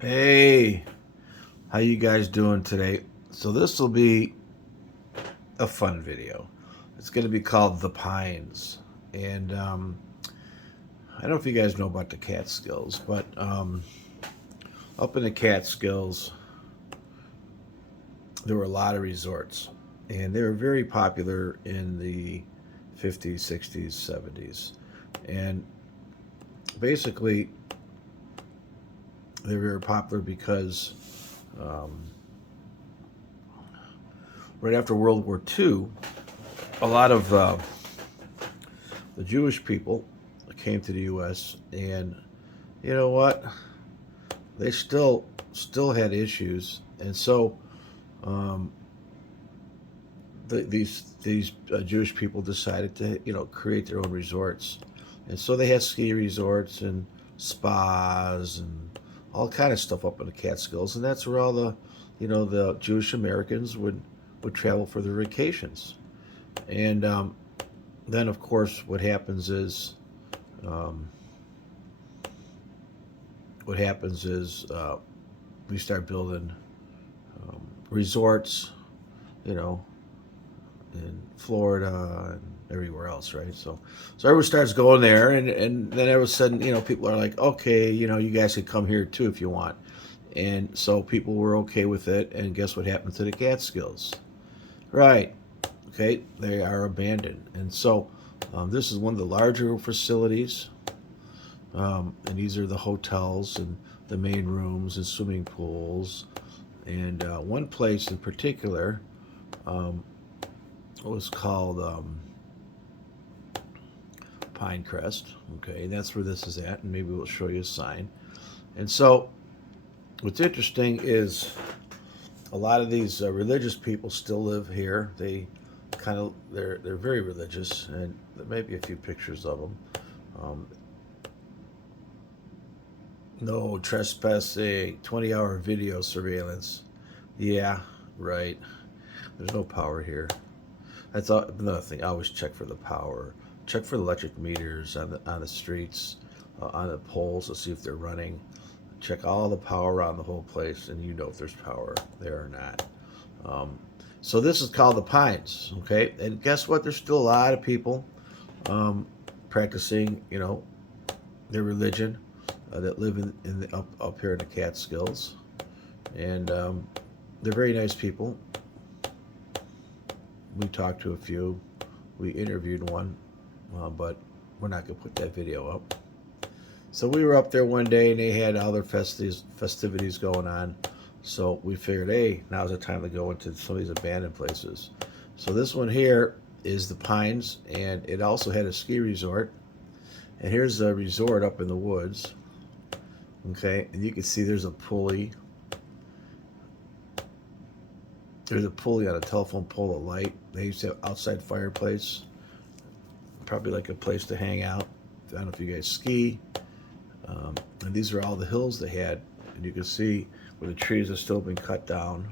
Hey, how you guys doing today? So this will be a fun video. It's going to be called The Pines. And I don't know if you guys know about the Catskills, but up in the Catskills, there were a lot of resorts. And they were very popular in the 50s, 60s, 70s. And basically, they were very popular because um, right after World War II, a lot of the Jewish people came to the U.S. and you know what? They still had issues, and so um, these Jewish people decided to create their own resorts, and so they had ski resorts and spas and all kind of stuff up in the Catskills, and that's where all the Jewish Americans would travel for their vacations, and then of course what happens is um, we start building resorts, you know, in Florida and everywhere else, right? So everyone starts going there, and then all of a sudden, people are like, okay, you guys can come here too if you want, and so people were okay with it. And guess what happened to the Catskills? Right. Okay, they are abandoned, and so this is one of the larger facilities. And these are the hotels and the main rooms and swimming pools. And one place in particular um, was called Pinecrest. Okay, and that's where this is at. And maybe we'll show you a sign. And so, what's interesting is a lot of these religious people still live here. They're very religious, and there may be a few pictures of them. Um, no trespassing, 20-hour video surveillance. Yeah, right. There's no power here. That's another thing. I always check for the power. Check for the electric meters on the streets, on the poles to see if they're running. Check all the power around the whole place, and you know if there's power there or not. Um, so this is called the Pines, okay? And guess what? There's still a lot of people um, practicing, their religion that live in the, up here in the Catskills, and they're very nice people. We talked to a few. We interviewed one, but we're not gonna put that video up. So we were up there one day, and they had all their festivities going on. So we figured, hey, now's the time to go into some of these abandoned places. So this one here is the Pines, and it also had a ski resort. And here's a resort up in the woods. Okay, and you can see there's a pulley. There's a pulley on a telephone pole, a light. They used to have outside fireplace, probably like a place to hang out. I don't know if you guys ski. And these are all the hills they had, and you can see where the trees have still been cut down.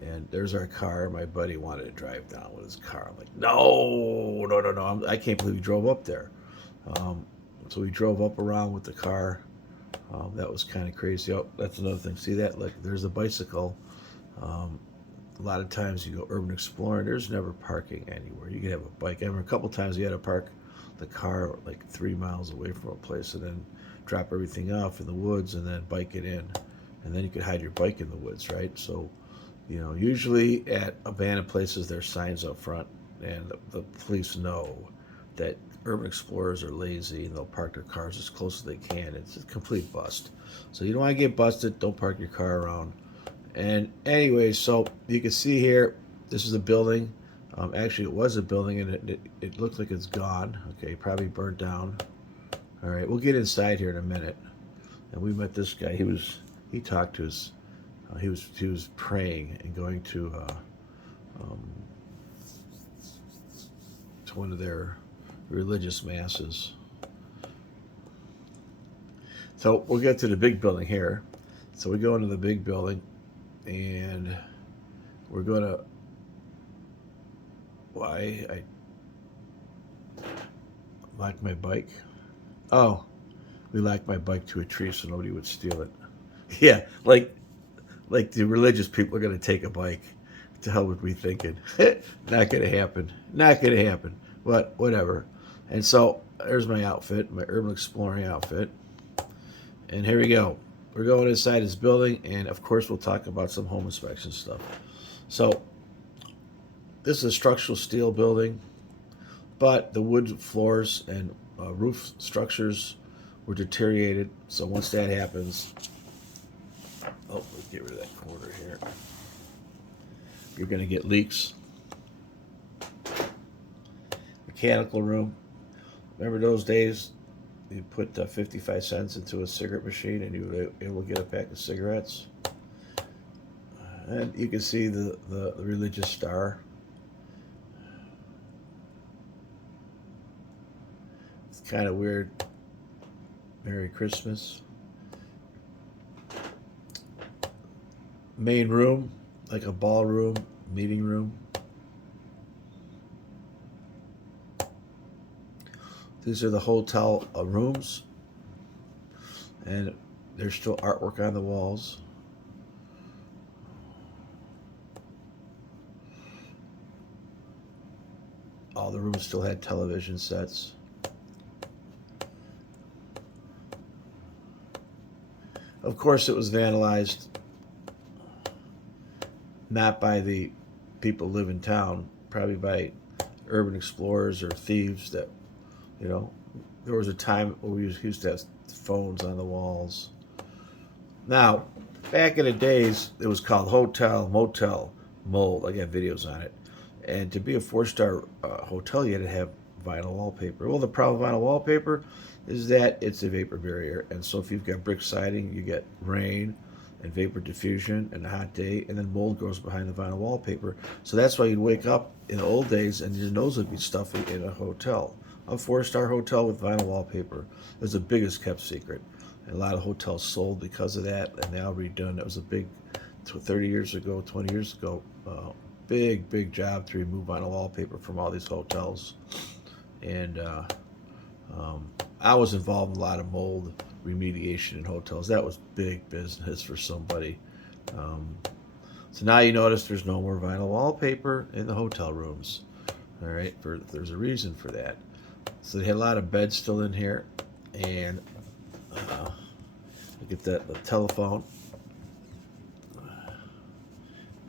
And there's our car. My buddy wanted to drive down with his car. I'm like, no, no, no, no. I can't believe we drove up there. Um, so we drove up around with the car. That was kind of crazy. Oh, that's another thing. See that? Like, there's a bicycle. Um, a lot of times you go urban exploring. There's never parking anywhere. You can have a bike. I remember a couple times you had to park the car like 3 miles away from a place, and then drop everything off in the woods, and then bike it in, and then you could hide your bike in the woods, right? So, usually at abandoned places there's signs up front, and the police know that urban explorers are lazy and they'll park their cars as close as they can. It's a complete bust. So you don't want to get busted. Don't park your car around. And anyway, so you can see here, this is a building. Actually, it was a building, and it looks like it's gone. Okay, probably burnt down. All right, we'll get inside here in a minute. And we met this guy. He talked to us. He was praying and going um, to one of their religious masses. So we'll get to the big building here. So we go into the big building, and we're gonna. Why I locked my bike? Oh, we locked my bike to a tree so nobody would steal it. Yeah, like the religious people are going to take a bike. What the hell would we thinking? Not going to happen. Not going to happen. But whatever. And so there's my outfit, my urban exploring outfit. And here we go. We're going inside this building, and of course we'll talk about some home inspection stuff. So this is a structural steel building, but the wood floors and roof structures were deteriorated. So once that happens, oh, let's get rid of that corner here. You're going to get leaks. Mechanical room. Remember those days? You put 55 cents into a cigarette machine and you were able to get a pack of cigarettes. And you can see the religious star. It's kind of weird. Merry Christmas. Main room, like a ballroom, meeting room. These are the hotel rooms, and there's still artwork on the walls. All the rooms still had television sets. Of course, it was vandalized, not by the people who live in town, probably by urban explorers or thieves that, you know, there was a time when we used to have phones on the walls. Now, back in the days, it was called hotel, motel, mold. I got videos on it. And to be a four-star hotel, you had to have vinyl wallpaper. Well, the problem with vinyl wallpaper is that it's a vapor barrier. And so if you've got brick siding, you get rain and vapor diffusion and a hot day, and then mold grows behind the vinyl wallpaper. So that's why you'd wake up in the old days and your nose would be stuffy in a hotel. A four-star hotel with vinyl wallpaper is the biggest kept secret. And a lot of hotels sold because of that, and now redone. It was a big, 30 years ago, 20 years ago, big job to remove vinyl wallpaper from all these hotels. And I was involved in a lot of mold remediation in hotels. That was big business for somebody. So now you notice there's no more vinyl wallpaper in the hotel rooms. All right, there's a reason for that. So they had a lot of beds still in here, and look at that, the telephone.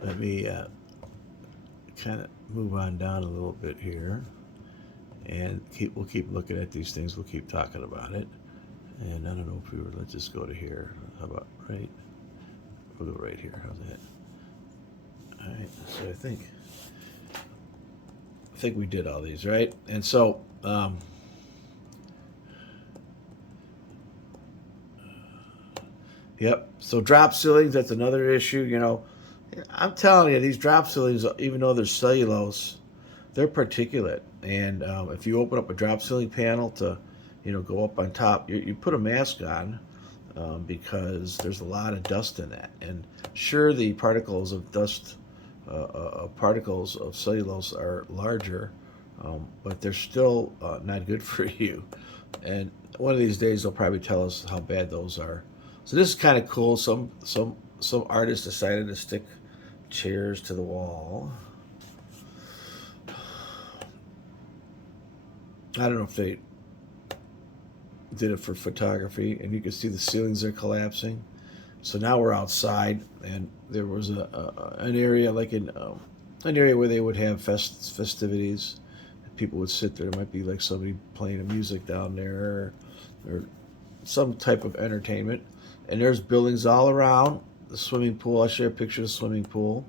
Let me kind of move on down a little bit here, and we'll keep looking at these things. We'll keep talking about it. And I don't know if let's just go to here. How about right? We'll go right here. How's that? All right. So I think we did all these, right? And so yep. So drop ceilings, that's another issue. You know, I'm telling you, these drop ceilings, even though they're cellulose, they're particulate. And if you open up a drop ceiling panel to, go up on top, you put a mask on because there's a lot of dust in that. And sure, the particles of dust, particles of cellulose are larger, but they're still not good for you. And one of these days, they'll probably tell us how bad those are. So this is kind of cool. Some artists decided to stick chairs to the wall. I don't know if they did it for photography, and you can see the ceilings are collapsing. So now we're outside, and there was an area like an area where they would have festivities. People would sit there. There might be like somebody playing music down there, or some type of entertainment. And there's buildings all around. The swimming pool. I'll show you a picture of the swimming pool.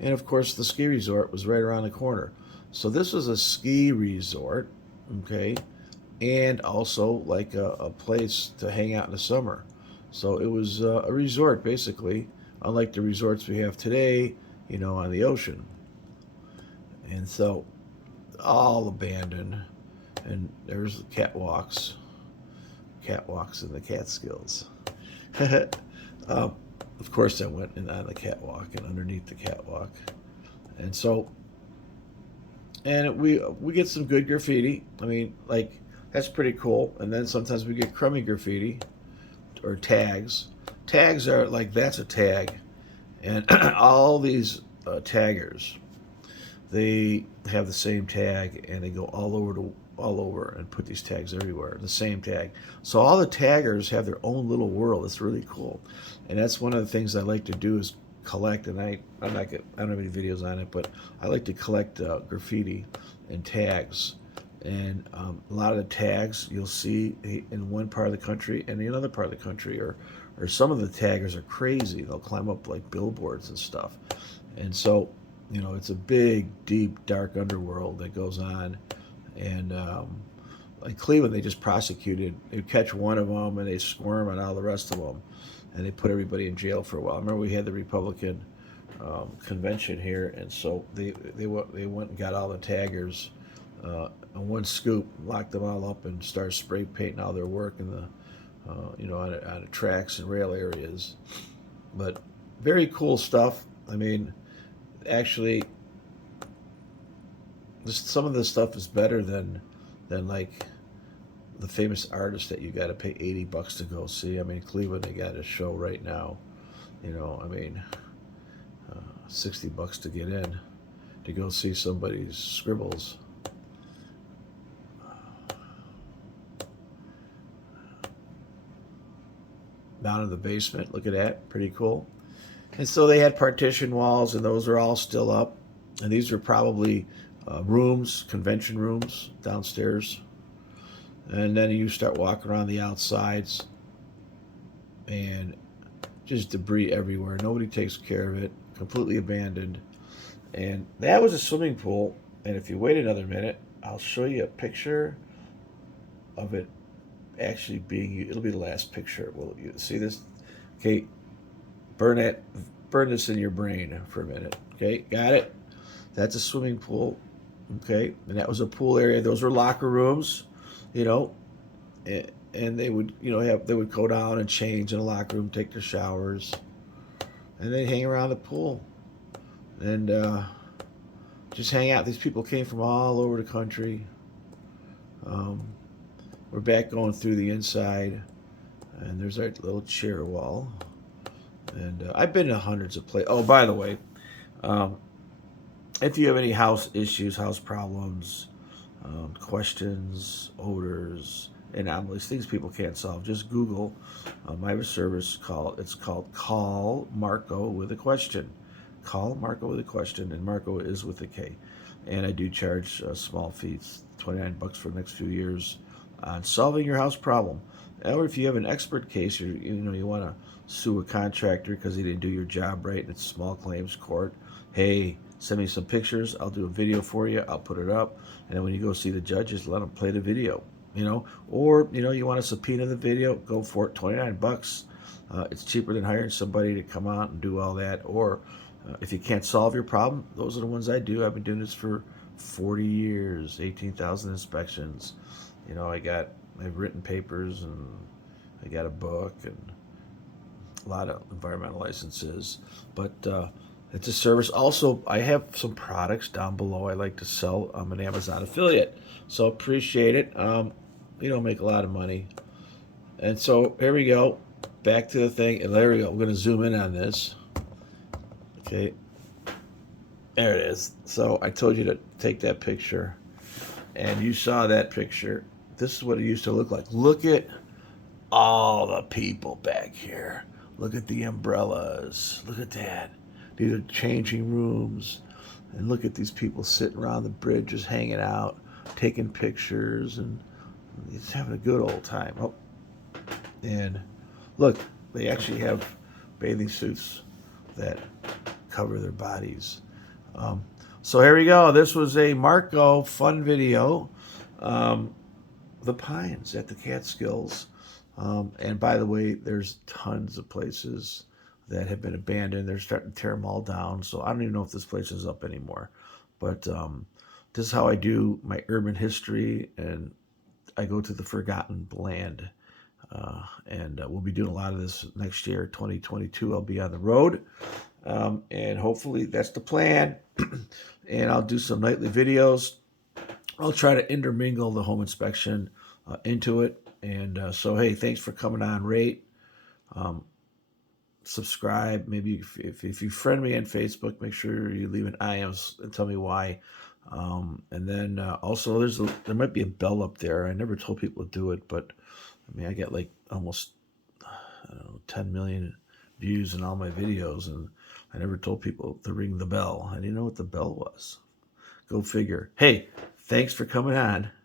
And of course, the ski resort was right around the corner. So this was a ski resort, okay, and also like a place to hang out in the summer. So it was a resort, basically, unlike the resorts we have today, on the ocean. And so all abandoned. And there's the catwalks in the Catskills. Of course, I went in on the catwalk and underneath the catwalk, and so, and we get some good graffiti. I mean, like, that's pretty cool. And then sometimes we get crummy graffiti or tags, tags are like, that's a tag. And all these taggers, they have the same tag, and they go all over and put these tags everywhere, the same tag. So all the taggers have their own little world. It's really cool, and that's one of the things I like to do is collect. And I don't have any videos on it, but I like to collect graffiti and tags. And a lot of the tags you'll see in one part of the country and in another part of the country, or some of the taggers are crazy. They'll climb up like billboards and stuff. And so, it's a big, deep, dark underworld that goes on. And like Cleveland, they just prosecuted. They catch one of them and they squirm on all the rest of them, and they put everybody in jail for a while. I remember we had the Republican convention here, and so they went and got all the taggers in one scoop, locked them all up, and started spray painting all their work in the on the tracks and rail areas. But very cool stuff. I mean, actually, some of this stuff is better than like the famous artist that you got to pay $80 to go see. I mean, Cleveland, they got a show right now. I mean, $60 to get in to go see somebody's scribbles. Down in the basement, look at that, pretty cool. And so they had partition walls, and those are all still up. And these are probably rooms, convention rooms downstairs. And then you start walking around the outsides, and just debris everywhere. Nobody takes care of it, completely abandoned. And that was a swimming pool. And if you wait another minute, I'll show you a picture of it actually being, it'll be the last picture. Will you see this? Okay, burn this in your brain for a minute. Okay, got it? That's a swimming pool. Okay, and that was a pool area. Those were locker rooms, and they would, they would go down and change in a locker room, take their showers, and they'd hang around the pool and just hang out. These people came from all over the country. We're back going through the inside, and there's our little chair wall. And I've been to hundreds of places. Oh, by the way, if you have any house issues, house problems, questions, odors, anomalies, things people can't solve, just Google I have a service it's called Call Marko with a question. Call Marko with a question, and Marko is with a K. And I do charge small fees, $29 for the next few years, on solving your house problem. Or if you have an expert case, you want to sue a contractor because he didn't do your job right, and it's small claims court. Hey, send me some pictures. I'll do a video for you. I'll put it up, and then when you go see the judges, let them play the video. Or you want to subpoena the video, go for it. $29. It's cheaper than hiring somebody to come out and do all that. Or if you can't solve your problem, those are the ones I do. I've been doing this for 40 years, 18,000 inspections. I've written papers, and I got a book, and a lot of environmental licenses. But it's a service. Also, I have some products down below I like to sell. I'm an Amazon affiliate, so appreciate it. We don't make a lot of money. And so here we go. Back to the thing, and there we go. We're going to zoom in on this. Okay. There it is. So I told you to take that picture, and you saw that picture. This is what it used to look like. Look at all the people back here. Look at the umbrellas. Look at that. These are changing rooms. And look at these people sitting around the bridge just hanging out, taking pictures, and just having a good old time. Oh, and look, they actually have bathing suits that cover their bodies. So here we go. This was a Marko fun video. The Pines at the Catskills. And by the way, there's tons of places that have been abandoned. They're starting to tear them all down. So I don't even know if this place is up anymore. But this is how I do my urban history, and I go to the forgotten land. And we'll be doing a lot of this next year, 2022. I'll be on the road. And hopefully that's the plan. And I'll do some nightly videos. I'll try to intermingle the home inspection into it. And so, hey, thanks for coming on, rate. subscribe. Maybe if you friend me on Facebook, make sure you leave an IM and tell me why. And then also there might be a bell up there. I never told people to do it, but I mean, I get like almost, I don't know, 10 million views in all my videos, and I never told people to ring the bell. I didn't know what the bell was. Go figure. Hey, thanks for coming on.